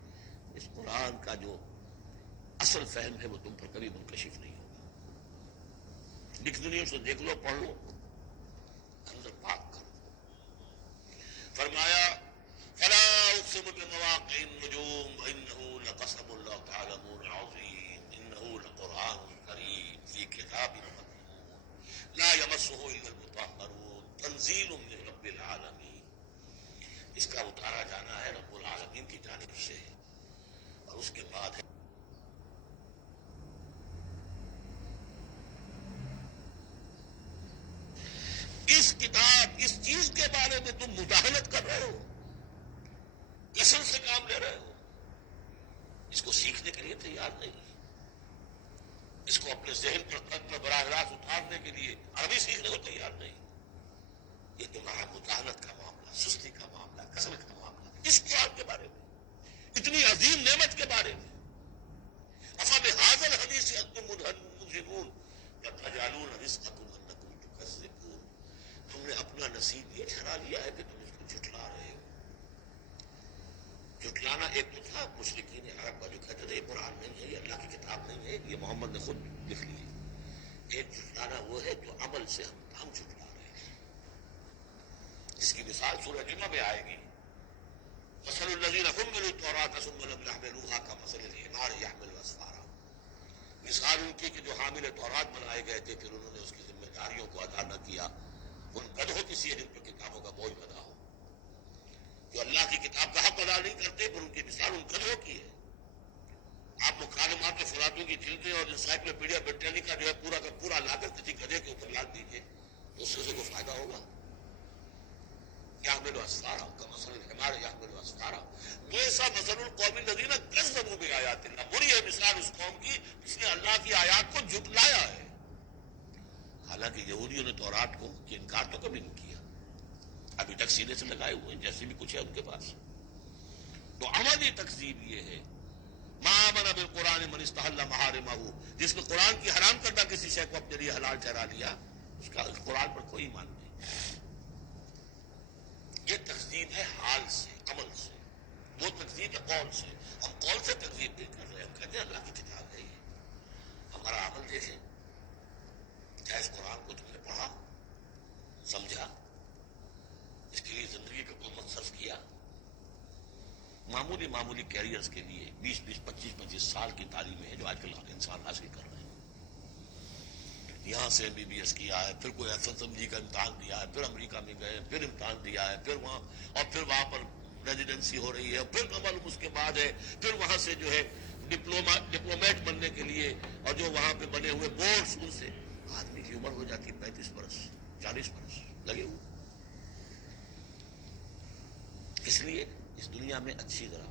اس قرآن کا جو اصل فہم ہے وہ تم پر کبھی منکشف نہیں ہوگا. ڈکشنریوں سے دیکھ لو، پڑھ لو، اندر پاک کرو. فرمایا فلا اقسم بمواقع النجوم انه لقسم لو تعلمون عظیم انه لقرآن کریم فی کتاب مکنون لا یمسہ الا المطہرون تنزیل من رب العالمین. اس کا اتارا جانا ہے رب العالمین کی جانب سے، اور اس کے بعد ہے اس کتاب، اس چیز کے بارے میں تم مداہنت کر رہے ہو، کثر سے کام لے رہے ہو، اس کو سیکھنے کے لیے تیار نہیں، اس کو اپنے ذہن پر براہ راست اتارنے کے لیے عربی سیکھنے کو تیار نہیں. یہ تمہارا مداہنت کا معاملہ، سستی کا معاملہ، کثر کا معاملہ، اس قرآن کے بارے میں، اتنی عظیم نعمت کے بارے میں. افبہذا الحدیث انتم مدہنون تجعلون رزقکم انکم تکذبون. تم نے اپنا نصیب یہ ٹھہرا لیا ہے کہ تم اس کو جھٹلا رہے ہو. جھٹلانا ایک تو تھا مشرکین عرب کا جو کہتے تھے یہ قرآن نہیں ہے، یہ اللہ کی کتاب نہیں ہے، یہ محمد نے خود لکھ لی. ایک جھٹلانا وہ ہے جو عمل سے ہم جھٹلا رہے ہیں، جس کی مثال سورہ جمعہ میں آئے گی. مثل الذین حملوا التوراۃ ثم لم يحملوها كمثل الحمار يحمل اسفارا. مثال ان کی کہ جو حامل تورات بنائے گئے تھے پھر انہوں نے اس کی ذمہ داریوں کو ادا نہ کیا. ان گدھوں کی سی ہے جن پر کتابوں کا بوجھ بنا ہو، جو اللہ کی کتاب کا حق ادا نہیں کرتے، پر ان کی مثال ان گدھوں کی ہے. آپ مکالمات فراتوں کی جلدیں اور انسائکلوپیڈیا بریٹینیکا جو ہے پورا کا پورا لا کر کسی گدھے کے اوپر لاد دیجیے تو اس سے کوئی فائدہ ہوگا؟ یحمل اسفارا کمثل الحمار یحمل اسفارا بئس مثل القوم الذین کذبوا بآیات اللہ. بری ہے مثال اس قوم کی جس نے اللہ کی آیات کو جھٹلایا ہے. حالانکہ یہودیوں نے تورات کو انکار تو کبھی نہیں کیا، ابھی تک سینے سے لگائے ہوئے ہیں جیسے بھی کچھ ہے ان کے پاس. تو عملی تکذیب یہ ہے ما آمن بالقرآن من استحل محارمہ، جس نے قرآن کی حرام کردہ کسی شے کو اپنے لیے حلال ٹھہرا لیا، اس کا قرآن پر کوئی ایمان نہیں. یہ تکذیب ہے حال سے، عمل سے. وہ تکذیب ہے قول سے. ہم قول سے تکذیب نہیں کر رہے، ہم کہتے ہیں اللہ کی کتاب ہے یہ. ہمارا عمل دیکھیں، کیا اس قرآن کو تم نے پڑھا، سمجھا، اس کے لیے زندگی کا کوئی مقصد صرف کیا؟ معمولی کیریئرز کے لیے 20 25 سال کی تعلیمیں ہیں جو آج کل انسان حاصل کر رہے ہیں. یہاں سے MBBS کیا ہے، پھر کوئی FSMG کا امتحان دیا ہے، پھر امریکہ میں گئے، پھر امتحان دیا ہے، پھر وہاں، اور پھر وہاں پر ریزیڈنسی ہو رہی ہے، پھر معلوم اس کے بعد ہے، پھر وہاں سے جو ہے ڈپلومیٹ بننے کے لیے، اور جو وہاں پہ بنے ہوئے بورڈز، ان سے آدمی کی عمر ہو جاتی 35 برس 40 برس لگے ہوئے. اس لیے اس دنیا میں اچھی طرح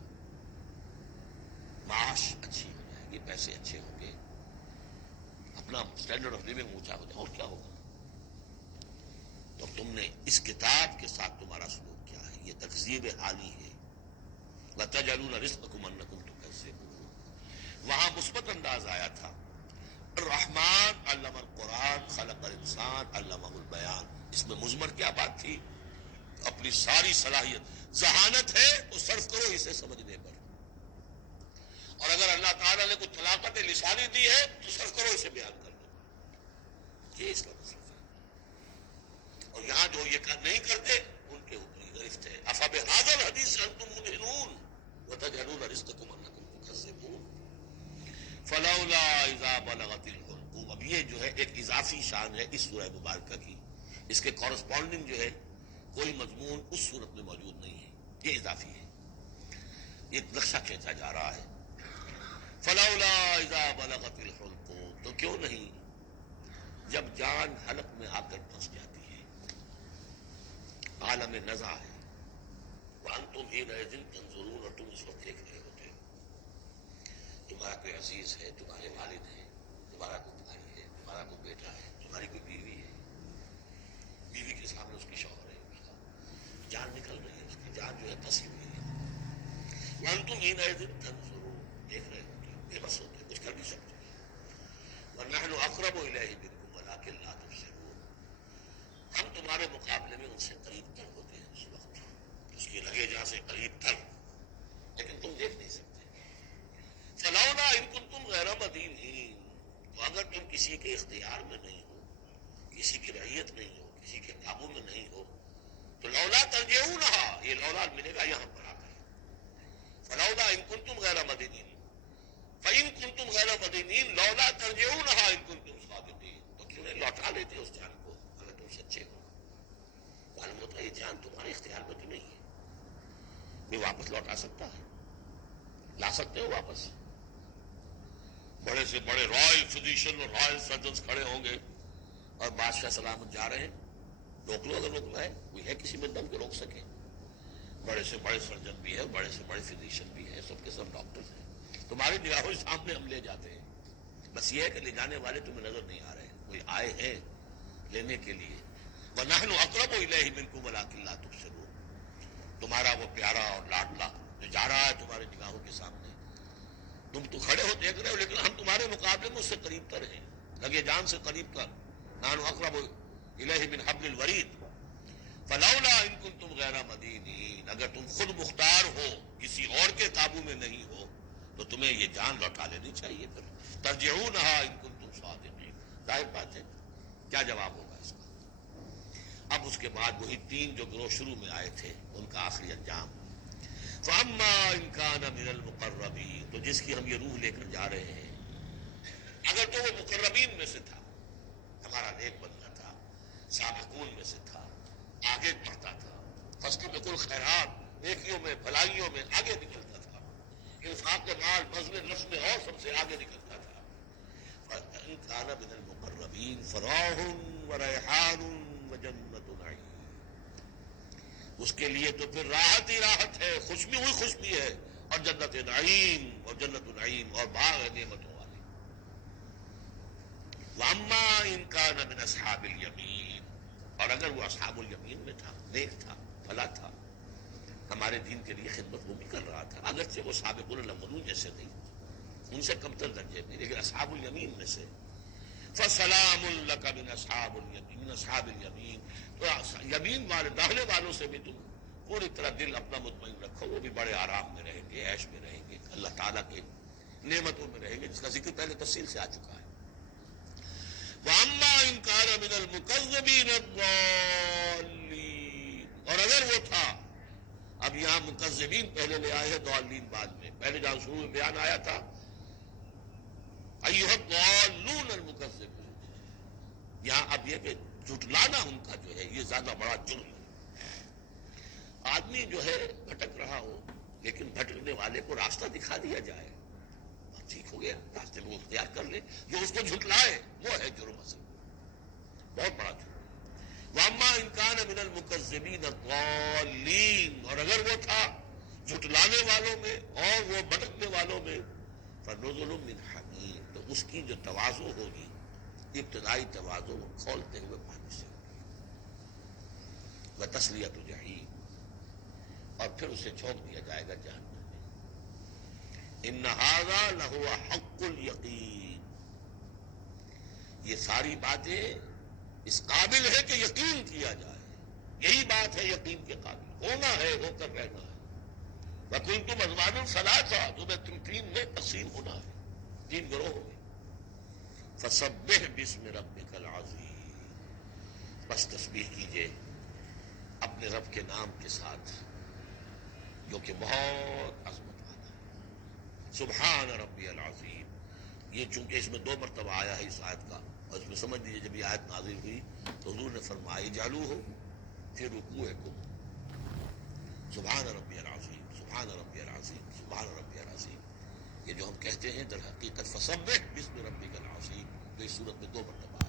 معاش اچھی ہو جائے گی، پیسے اچھے ہوں گے، اپنا اسٹینڈرڈ آف لیونگ اونچا ہو جائے، اور کیا ہوگا. تو تم نے اس کتاب کے ساتھ تمہارا سلوک کیا ہے، یہ تکذیب حالی ہے. وَتَجْعَلُونَ رِزْقَكُمْ أَنَّكُمْ تُكَذِّبُونَ. وہاں مثبت انداز آیا تھا. الرحمن علم القرآن خلق الانسان علمہ البیان. اس میں مضمر کیا بات تھی؟ اپنی ساری صلاحیت ذہانت ہے تو صرف کرو اسے سمجھنے پر، اور اگر اللہ تعالیٰ نے کوئی طلاقت لسانی دی ہے تو صرف کرو اسے بیان کرنے پر. یہ اس کا مطلب ہے. اور یہاں جو یہ نہیں کرتے ان کے اوپر ہی گرفت ہے. افبہذا الحدیث انتم مدہنون وتجعلون رزقکم انکم تکذبون. فلولا اذا بلغت الحلقوم. اب یہ جو ہے ایک اضافی شان ہے اس سورہ مبارکہ کی، اس کے کورسپونڈنگ جو ہے کوئی مضمون اس صورت میں موجود نہیں ہے، یہ اضافی ہے، یہ نقشہ کھینچا جا رہا ہے. فلولا اذا بلغت الحلقوم. تو کیوں نہیں جب جان حلق میں آ کر پھنس جاتی ہے، عالم نزع ہے. وانتم حینئذ تنظرون. اور تم اس وقت دیکھ رہے ہوتے ہو تمہارا کوئی عزیز ہے، تمہارے والد ہیں، تمہارا کوئی بھائی ہے، تمہارا کوئی بیٹا ہے، تمہاری کوئی بیوی ہے، بیوی کے سامنے اس کی شوہر ہے، اس کا جان نکل رہی ہے، اس کی جان جو ہے پھنسی ہوئی ہے. وانتم حینئذ تنظرون. دیکھ رہے ہوتے، بے بس ہوتے، کچھ کر نہیں سکتے. ونحن اقرب الیہ منکم ولکن لا تبصرون. ہم تمہارے مقابلے میں ان سے قریب تر ہوتے ہیں اس وقت، اس کی لگے جہاں سے قریب تر، لیکن تم دیکھ نہیں سکتے. فلولا ان کنتم غیر مدینین. تو اگر تم کسی کے اختیار میں نہیں ہو، کسی کی رعیت نہیں ہو، کسی کے قابو میں نہیں ہو، تو لولا ترجعونہا. یہ لولا ملے گا یہاں پر آ کر. فلولا ان کنتم غیر مدینین فإن کنتم غیر مدینین لولا ترجعونہا ان کنتم صادقین. تو کیوں نہیں لوٹا لیتے اس جان کو اگر تم سچے ہو؟ معلوم ہوتا ہے یہ جان تمہارے اختیار میں تو نہیں ہے، میں واپس لوٹا سکتا ہے، لا سکتے ہو واپس. بڑے سے بڑے رائل فزیشین اور رائل سرجنز کھڑے ہوں گے اور بادشاہ سلامت جا رہے ہیں، روک لو اگر روکنا ہے. کوئی ہے کسی میں دم کے روک سکے؟ بڑے سے بڑے سرجن بھی ہے، بڑے سے بڑے فزیشین بھی ہے، سب کے سب ڈاکٹرز ہیں، تمہاری نگاہوں کے سامنے ہم لے جاتے ہیں. بس یہ ہے کہ لے جانے والے تمہیں نظر نہیں آ رہے، کوئی آئے ہیں لینے کے لیے. وَنَحْنُ أَقْرَبُ إِلَيْهِ مِنْكُمْ وَلَكِنْ لَا تُبْصِرُونَ. تمہارا وہ پیارا اور لاڈلا جو جا رہا ہے تمہاری نگاہوں کے سامنے، تم تو کھڑے ہو دیکھ رہے ہو، لیکن ہم تمہارے مقابلے میں اس سے قریب تر ہیں، لگے جان سے قریب تر. نحن اقرب الیہ من حبل الورید. فلولا ان کنتم غیر مدینین. اگر تم خود مختار ہو، کسی اور کے قابو میں نہیں ہو، تو تمہیں یہ جان لوٹا لینی چاہیے. پھر ترجعونہا ان کنتم صادقین. ظاہر بات ہے کیا جواب ہوگا اس کا. اب اس کے بعد وہی تین جو گروہ شروع میں آئے تھے ان کا آخری انجام. فَأَمَّا إِن كَانَ مِنَ الْمُقَرَّبِينَ. تو جس کی ہم یہ روح لے کر جا رہے ہیں، اگر تو وہ مقربین میں سے تھا، ہمارا نیک بندہ تھا، سابقون میں سے تھا، آگے بڑھتا تھا، فاستبقوا الخیرات، نیکیوں میں بھلائیوں میں آگے نکلتا تھا، انفاق مال بذل نفس میں اور سب سے آگے نکلتا تھا. فَإِن كَانَ مِنَ الْمُقَرَّبِينَ فَرَوْحٌ وَرَيْحَانٌ وَجَنَّتُ نَعِيمٍ. اس کے لیے تو پھر راحت ہی راحت ہے، خوشبی ہوئی خوشبی ہے، اور جنت نعیم، اور جنت نعیم اور باغ ہے نعمتوں والے. وَأَمَّا إِن كَانَ مِنْ أَصْحَابِ الْيَمِينِ. اور اگر وہ اصحاب الیمین میں تھا، نیک تھا، بھلا تھا، ہمارے دین کے لیے خدمت وہ بھی کر رہا تھا، اگرچہ وہ سابقون الاولون جیسے نہیں، ان سے کمتر درجے میں، لیکن اصحاب الیمین میں سے. فَسَلَامٌ لَكَ مِنْ أَصْحَابِ الْيَمِينِ. مِنْ أَصْحَابِ الْيَمِينِ. تو یمین والے داہنے والوں سے بھی تم پوری طرح دل اپنا مطمئن رکھو، وہ بھی بڑے آرام میں رہیں گے، عیش میں رہیں گے، اللہ تعالیٰ کے نعمتوں میں رہیں گے، جس کا ذکر پہلے تفصیل سے آ چکا ہے. وَأَمَّا إِن كَانَ مِنَ الْمُكَذِّبِينَ الضَّالِّينَ. اور اگر وہ تھا، اب یہاں مکذبین پہلے لے آئے ہیں، ضالین بعد میں. پہلے جہاں شروع میں بیان آیا تھا ایھا الضالون المکذبون، یہاں اب یہ کہ جھٹلانا ان کا جو ہے یہ زیادہ بڑا جرم ہے. آدمی جو ہے بھٹک رہا ہو، لیکن بھٹکنے والے کو راستہ دکھا دیا جائے، ٹھیک ہو گیا، راستے کو اختیار کر لے. جو اس کو جھٹلائے وہ ہے جرم اصل، بہت بڑا جرم. وَأَمَّا إِن كَانَ مِنَ الْمُكَذِّبِينَ الضَّالِّينَ. اور اگر وہ تھا جھٹلانے والوں میں اور وہ بھٹکنے والوں میں، فَنُزُلٌ مِّنْ حَمِيمٍ. تو اس کی جو تواضع ہوگی، ابتدائی تواضع، وہ کھولتے ہوئے پانی سے ہوگی. وتصلیۃ جحیم، اور پھر اسے جھونک دیا جائے گا جہنم میں۔ ان ھذا لہو حق الیقین، یہ ساری باتیں اس قابل ہے کہ یقین کیا جائے، یہی بات ہے یقین کے قابل، ہونا ہے، ہو کر رہنا ہے۔ وَكُنْتُمْ أَزْوَاجًا ثَلَاثًا، تمہیں تم تین میں تقسیم ہونا ہے، تین گروہ میں۔ فَسَبِّحْ بِاسْمِ رَبِّكَ الْعَظِيمِ، بس تسبیح کیجئے اپنے رب کے نام کے ساتھ جو کہ بہت عظمت والا ہے۔ سبحان ربی العظیم، یہ چونکہ اس میں 2 مرتبہ آیا ہے اس آیت کا، اور اس میں سمجھ لیجیے جب یہ آیت نازل ہوئی تو حضور نے فرمایا اجعلوہ فی رکوعکم، سبحان ربی العظیم، سبحان ربی العظیم، سبحان ربی العظیم، یہ جو ہم کہتے ہیں در حقیقت فسبح باسم ربک العظیم، جو اس صورت میں 2 مرتبہ